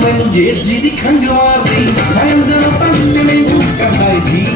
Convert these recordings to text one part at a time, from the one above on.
മഞ്ചേർ ജിരി ഖങ്കുവാർത്തി ഭയങ്കര തന്നെ മുട്ടതായി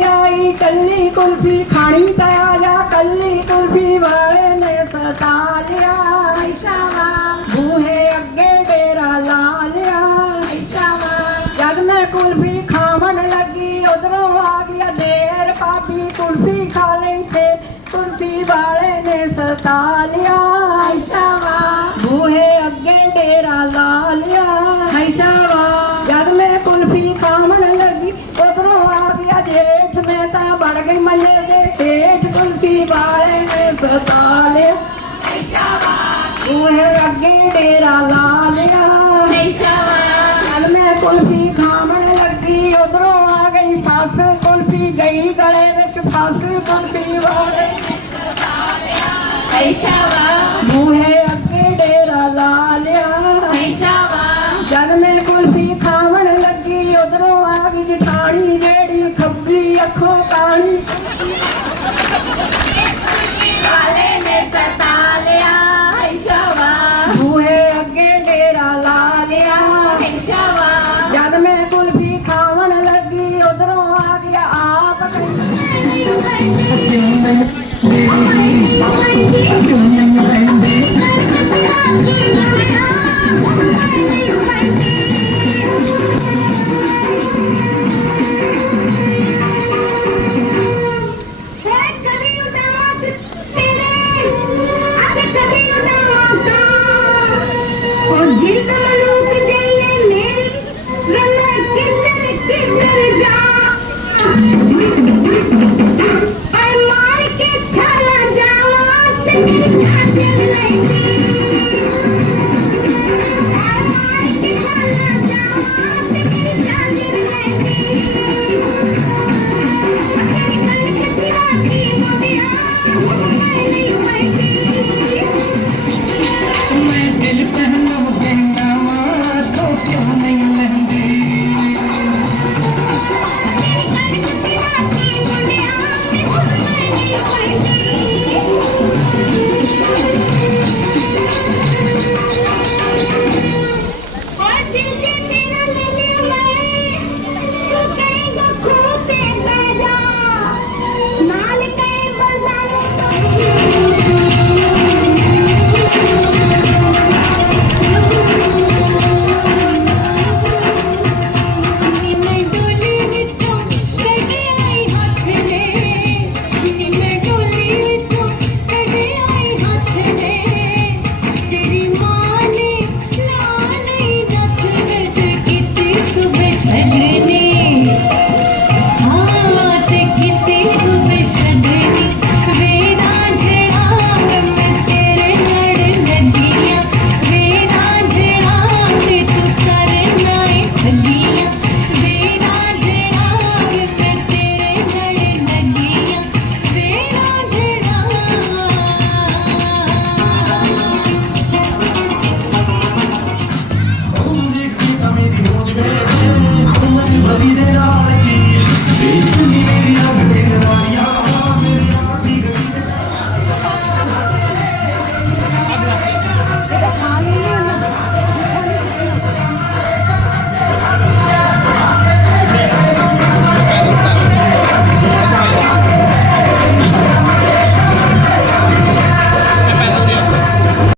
जाई कली कुल्फी खानी ताज़ा कली कुल्फी वाले ने सता लिया। ऐशावा। बूहे अग्गे तेरा ला ऐशावा। जग में कुल्फी खावन लगी उधरों आ गया देर। पापी कुल्फी खा रही थे कुल्फी वाले ने सता लिया। ऐशावा। बूहे अग्गे तेरा ला ऐशावा। ਹਸਪਤਾਲ ਨਿਸ਼ਾਵਾ ਮੂਹੇ ਅੱਗੇ ਡੇਰਾ ਲਾ ਲਿਆ ਨਿਸ਼ਾਵਾ ਕੱਲ ਮੈਂ ਕੁਲਫੀ ਖਾਣ ਲੱਗੀ, ਉਧਰੋਂ ਆ ਗਈ ਸੱਸ। ਕੁਲਫੀ ਗਈ ਗਲੇ ਵਿੱਚ ਫਸ, ਕੁਲਫੀ ਵਾਲੇ ਨਿਸ਼ਾਵਾ ਮੂਹੇ